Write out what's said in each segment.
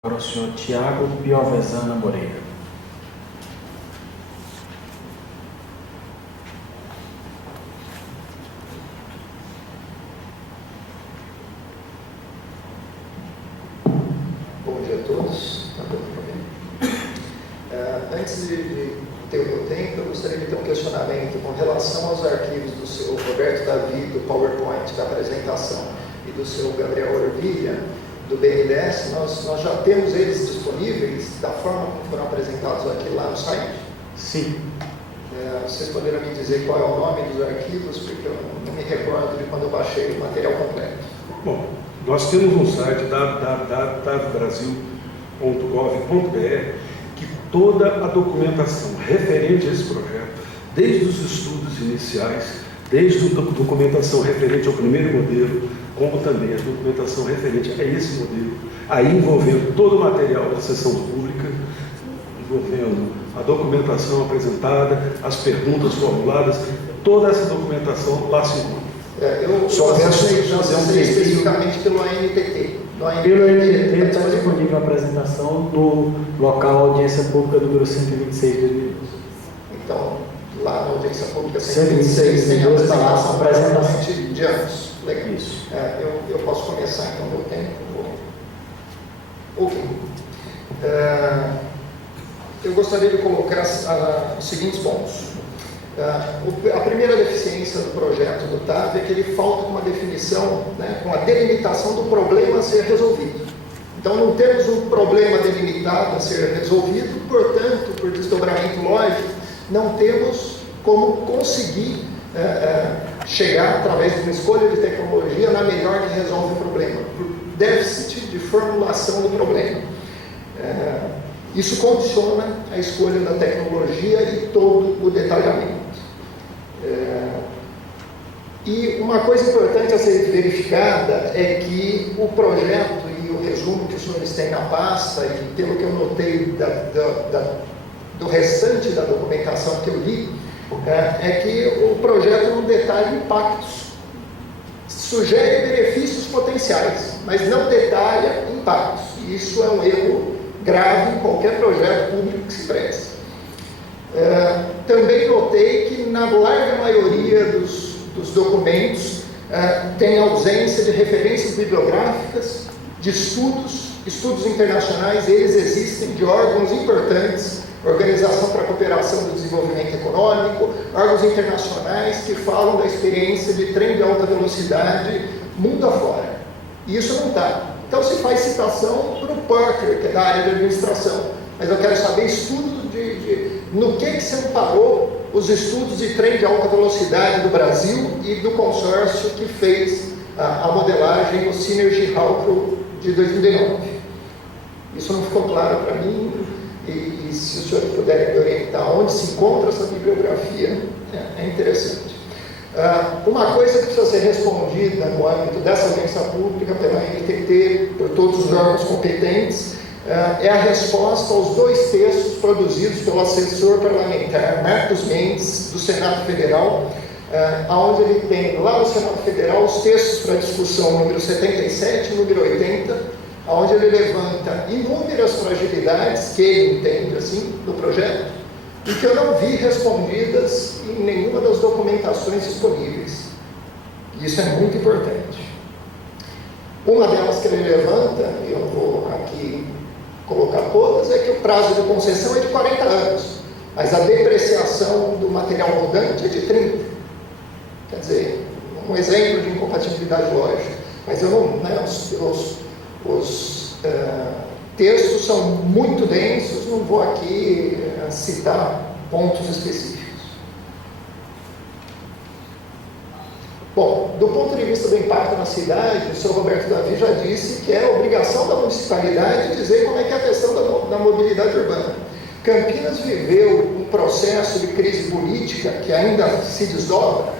Para o senhor Tiago Piovesana Moreira. Bom dia a todos. Antes de ter o meu tempo, eu gostaria de ter um questionamento com relação aos arquivos do seu Roberto Davi, do PowerPoint, da apresentação, e do seu Gabriel Orvilha, do BNDES. Nós já temos eles disponíveis da forma como foram apresentados aqui lá no site? Sim. Vocês poderiam me dizer qual é o nome dos arquivos, porque eu não me recordo de quando eu baixei o material completo. Bom, nós temos um site www.brasil.gov.br que toda a documentação referente a esse projeto, desde os estudos iniciais, desde a documentação referente ao primeiro modelo, como também a documentação referente a esse modelo, aí envolvendo todo o material da sessão pública, envolvendo a documentação apresentada, as perguntas formuladas, toda essa documentação lá se encontra. Eu só acessei especificamente pelo ANTT. Pelo ANTT está disponível a apresentação no local audiência pública número 126 de 2012. Então, lá na audiência pública 126 tem a apresentação de anos. Legal. Isso. Eu posso começar então meu tempo. Ok. Eu gostaria de colocar os seguintes pontos. A primeira deficiência do projeto do TAV é que ele falta com uma definição, com a delimitação do problema a ser resolvido. Então, não temos um problema delimitado a ser resolvido, portanto, por desdobramento lógico, não temos como conseguir chegar, através de uma escolha de tecnologia, na melhor que resolve o problema, por déficit de formulação do problema. Isso condiciona a escolha da tecnologia e todo o detalhamento. E uma coisa importante a ser verificada é que o projeto e o resumo que os senhores têm na pasta, e pelo que eu notei do restante da documentação que eu li, é que o projeto não detalha impactos, sugere benefícios potenciais, mas não detalha impactos. E isso é um erro grave em qualquer projeto público que se preste. Também notei que na larga maioria dos documentos tem ausência de referências bibliográficas, de estudos internacionais. Eles existem, de órgãos importantes, Organização para a Cooperação do Desenvolvimento Econômico, órgãos internacionais que falam da experiência de trem de alta velocidade mundo afora. E isso não está. Então se faz citação para o Parker, que é da área de administração, mas eu quero saber estudo no que se amparou os estudos de trem de alta velocidade do Brasil e do consórcio que fez a modelagem do Synergy Hall de 2009. Isso não ficou claro para mim, e se os senhores puderem me orientar onde se encontra essa bibliografia, é interessante. Uma coisa que precisa ser respondida no âmbito dessa audiência pública pela NTT, por todos os órgãos competentes, é a resposta aos dois textos produzidos pelo assessor parlamentar Marcos Mendes, do Senado Federal, onde ele tem lá no Senado Federal os textos para discussão número 77 e número 80, onde ele levanta inúmeras fragilidades que ele entende assim do projeto e que eu não vi respondidas em nenhuma das documentações disponíveis. Isso é muito importante. Uma delas que ele levanta, e eu vou aqui colocar todas, é que o prazo de concessão é de 40 anos, mas a depreciação do material rodante é de 30. Quer dizer, um exemplo de incompatibilidade lógica. Mas eu não, os textos são muito densos, não vou aqui citar pontos específicos. Bom, do ponto de vista do impacto na cidade, o senhor Roberto Davi já disse que é obrigação da municipalidade dizer como é que é a questão da mobilidade urbana. Campinas viveu um processo de crise política que ainda se desdobra,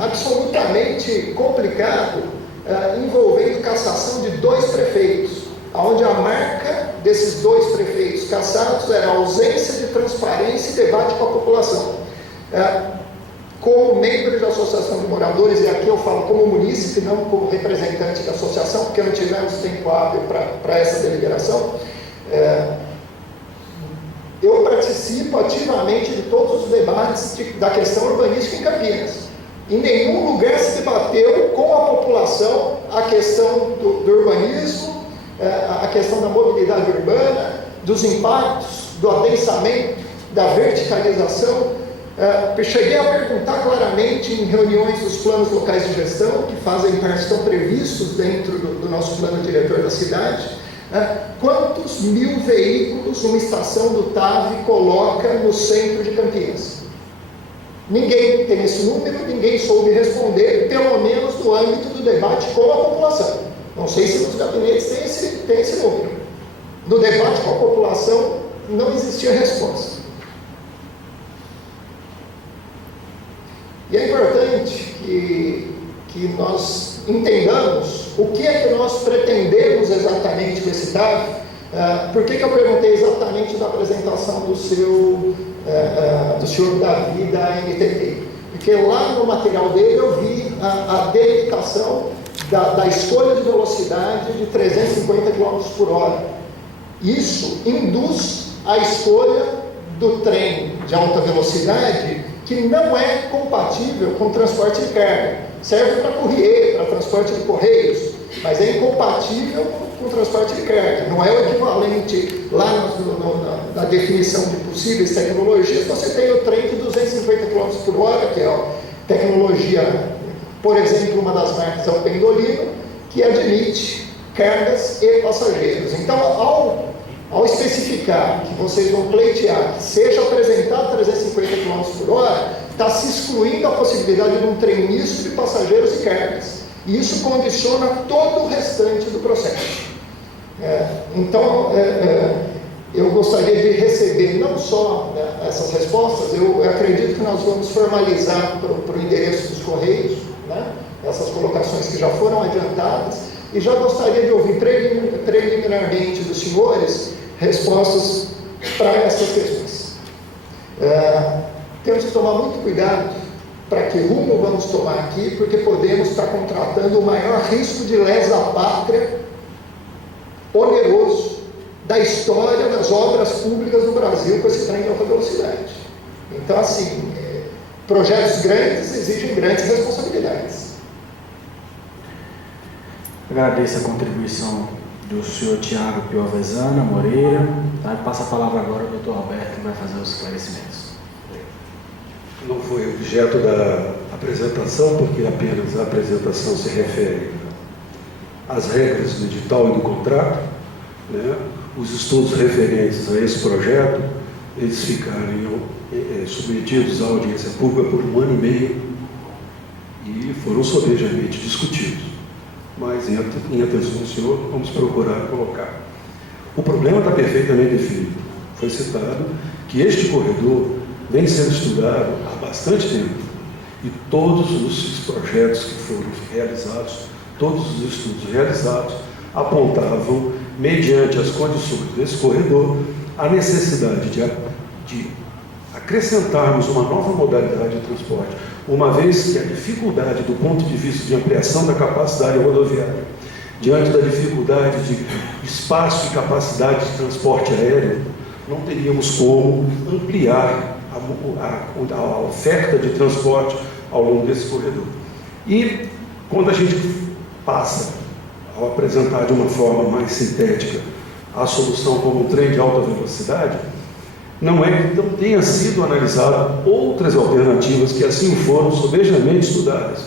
absolutamente complicado, envolvendo cassação de 2 prefeitos, onde a marca desses 2 prefeitos cassados era a ausência de transparência e debate com a população. como membro da associação de moradores, e aqui eu falo como munícipe, não como representante da associação, porque não tivemos tempo hábil para essa deliberação, eu participo ativamente de todos os debates da questão urbanística em Campinas. Em nenhum lugar se debateu com a população a questão do urbanismo, a questão da mobilidade urbana, dos impactos, do adensamento, da verticalização. Cheguei a perguntar claramente em reuniões dos planos locais de gestão, que fazem parte, estão previstos dentro do nosso plano diretor da cidade, quantos mil veículos uma estação do TAV coloca no centro de Campinas. Ninguém tem esse número, ninguém soube responder, pelo menos no âmbito do debate com a população. Não sei se nos gabinetes tem esse número. No debate com a população não existia resposta. E é importante que nós entendamos o que é que nós pretendemos exatamente com esse TAV. Por que eu perguntei exatamente da apresentação do senhor Davi da NTT? Porque lá no material dele eu vi a delimitação da escolha de velocidade de 350 km por hora. Isso induz a escolha do trem de alta velocidade, que não é compatível com transporte de carga. Serve para courier, para transporte de correios, mas é incompatível com transporte de carga. Não é o equivalente, lá na definição de possíveis tecnologias, você tem o trem de 250 km por hora, que é a tecnologia, por exemplo, uma das marcas é o Pendolino, que admite cargas e passageiros. Então, ao especificar que vocês vão pleitear que seja apresentado 350 km por hora, está se excluindo a possibilidade de um trem misto de passageiros e cargas. E isso condiciona todo o restante do processo. Então, eu gostaria de receber não só essas respostas, eu acredito que nós vamos formalizar para o endereço dos Correios, essas colocações que já foram adiantadas, e já gostaria de ouvir preliminarmente dos senhores respostas para essas questões. Temos que tomar muito cuidado para que rumo vamos tomar aqui, porque podemos estar contratando o maior risco de lesa pátria oneroso da história das obras públicas no Brasil com esse trem de alta velocidade. Então, assim, projetos grandes exigem grandes responsabilidades. Agradeço a contribuição do senhor Tiago Piovesana Moreira. Passa a palavra agora ao doutor Alberto, que vai fazer os esclarecimentos. Não foi objeto da apresentação, porque apenas a apresentação se refere às regras do edital e do contrato, Os estudos referentes a esse projeto, eles ficaram submetidos à audiência pública por 1 ano e meio e foram sobejamente discutidos. Mas, em atenção ao senhor, vamos procurar colocar. O problema está perfeitamente definido. Foi citado que este corredor vem sendo estudado há bastante tempo e todos os projetos que foram realizados, todos os estudos realizados, apontavam, mediante as condições desse corredor, a necessidade de acrescentarmos uma nova modalidade de transporte, uma vez que a dificuldade do ponto de vista de ampliação da capacidade rodoviária, diante da dificuldade de espaço e capacidade de transporte aéreo, não teríamos como ampliar a oferta de transporte ao longo desse corredor. E quando a gente passa ao apresentar de uma forma mais sintética a solução como um trem de alta velocidade, não é que não tenha sido analisado outras alternativas que assim foram sobejamente estudadas,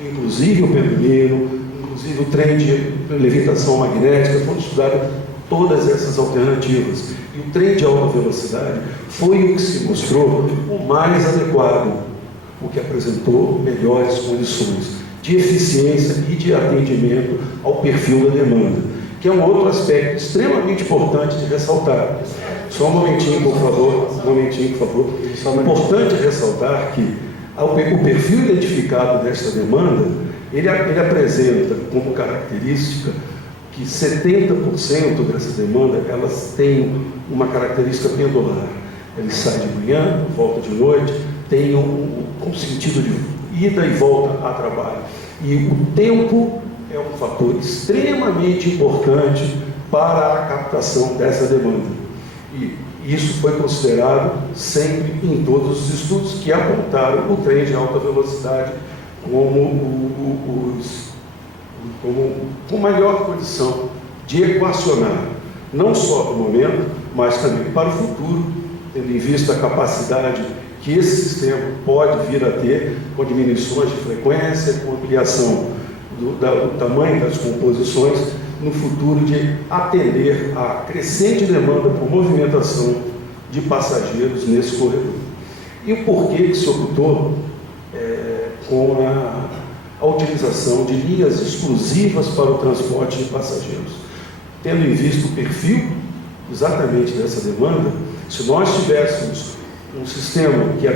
inclusive o pendolino, inclusive o trem de levitação magnética, foram estudadas todas essas alternativas. E o trem de alta velocidade foi o que se mostrou o mais adequado, o que apresentou melhores condições de eficiência e de atendimento ao perfil da demanda, que é um outro aspecto extremamente importante de ressaltar. Só um momentinho, por favor. Importante ressaltar que o perfil identificado desta demanda, ele apresenta como característica que 70% dessa demanda, elas têm uma característica pendular. Ele sai de manhã, volta de noite, tenham um sentido de ida e volta a trabalho. E o tempo é um fator extremamente importante para a captação dessa demanda. E isso foi considerado sempre em todos os estudos que apontaram o trem de alta velocidade com maior condição de equacionar, não só para o momento, mas também para o futuro, tendo em vista a capacidade que esse sistema pode vir a ter, com diminuições de frequência, com ampliação do tamanho das composições, no futuro de atender à crescente demanda por movimentação de passageiros nesse corredor. E o porquê que se optou com a utilização de linhas exclusivas para o transporte de passageiros? Tendo em vista o perfil exatamente dessa demanda, se nós tivéssemos um sistema que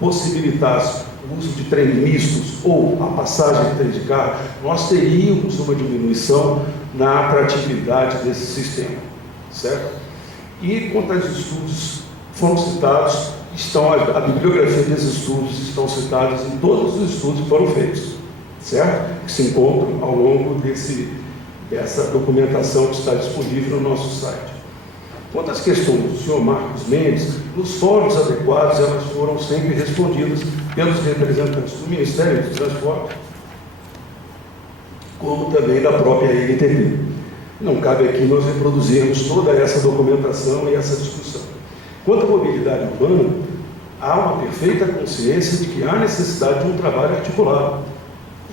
possibilitasse o uso de trens mistos ou a passagem de trem de carga, nós teríamos uma diminuição na atratividade desse sistema, certo? E quanto aos estudos foram citados, a bibliografia desses estudos estão citados em todos os estudos que foram feitos, certo? Que se encontram ao longo dessa documentação que está disponível no nosso site. Quanto às questões do senhor Marcos Mendes, nos fóruns adequados, elas foram sempre respondidas pelos representantes do Ministério do Transporte, como também da própria NTT. Não cabe aqui nós reproduzirmos toda essa documentação e essa discussão. Quanto à mobilidade urbana, há uma perfeita consciência de que há necessidade de um trabalho articulado.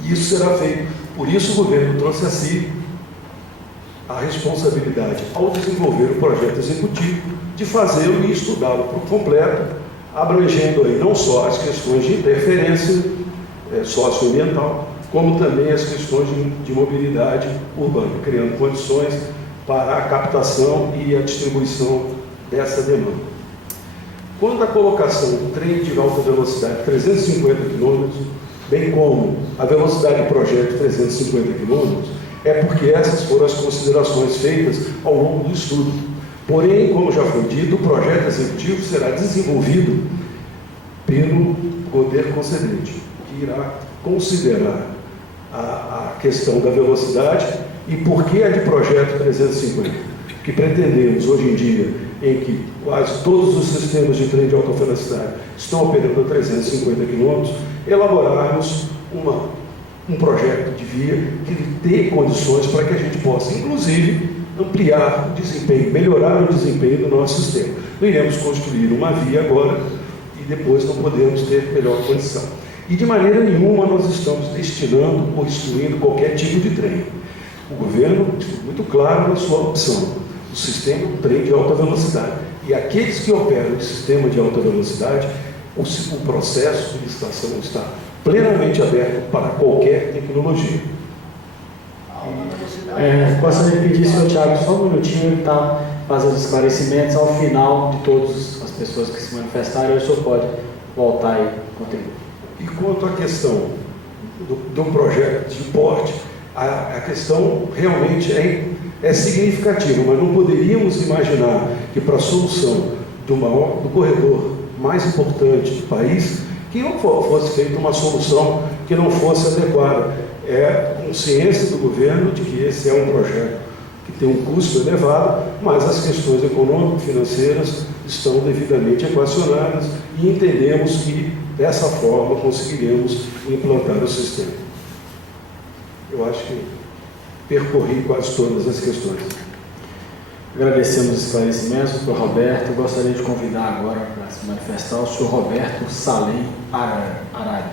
E isso será feito. Por isso o governo trouxe a si a responsabilidade, ao desenvolver o projeto executivo, de fazê-lo e estudá-lo por completo, abrangendo aí não só as questões de interferência socioambiental, como também as questões de mobilidade urbana, criando condições para a captação e a distribuição dessa demanda. Quanto à colocação do trem de alta velocidade 350 km, bem como a velocidade do projeto 350 km, é porque essas foram as considerações feitas ao longo do estudo. Porém, como já foi dito, o projeto executivo será desenvolvido pelo poder concedente, que irá considerar a questão da velocidade e por que é de projeto 350, que pretendemos hoje em dia, em que quase todos os sistemas de trem de alta velocidade estão operando a 350 km, elaborarmos um projeto de via que dê condições para que a gente possa, inclusive, ampliar o desempenho, melhorar o desempenho do nosso sistema. Não iremos construir uma via agora e depois não podemos ter melhor condição. E de maneira nenhuma nós estamos destinando ou excluindo qualquer tipo de trem. O governo foi muito claro na sua opção, o sistema do trem de alta velocidade. E aqueles que operam o sistema de alta velocidade, o processo de licitação está plenamente aberto para qualquer tecnologia. Gostaria de pedir, senhor Thiago, só um minutinho, ele está fazendo esclarecimentos ao final de todas as pessoas que se manifestaram, e o senhor pode voltar e contribuir. E quanto à questão do projeto de porte, a questão realmente é significativa, mas não poderíamos imaginar que para a solução do corredor mais importante do país, que não fosse feita uma solução que não fosse adequada. É consciência do governo de que esse é um projeto que tem um custo elevado, mas as questões econômico-financeiras estão devidamente equacionadas e entendemos que dessa forma conseguiremos implantar o sistema. Eu acho que percorri quase todas as questões. Agradecemos os esclarecimentos, doutor Roberto. Eu gostaria de convidar agora para se manifestar o senhor Roberto Salem Arari.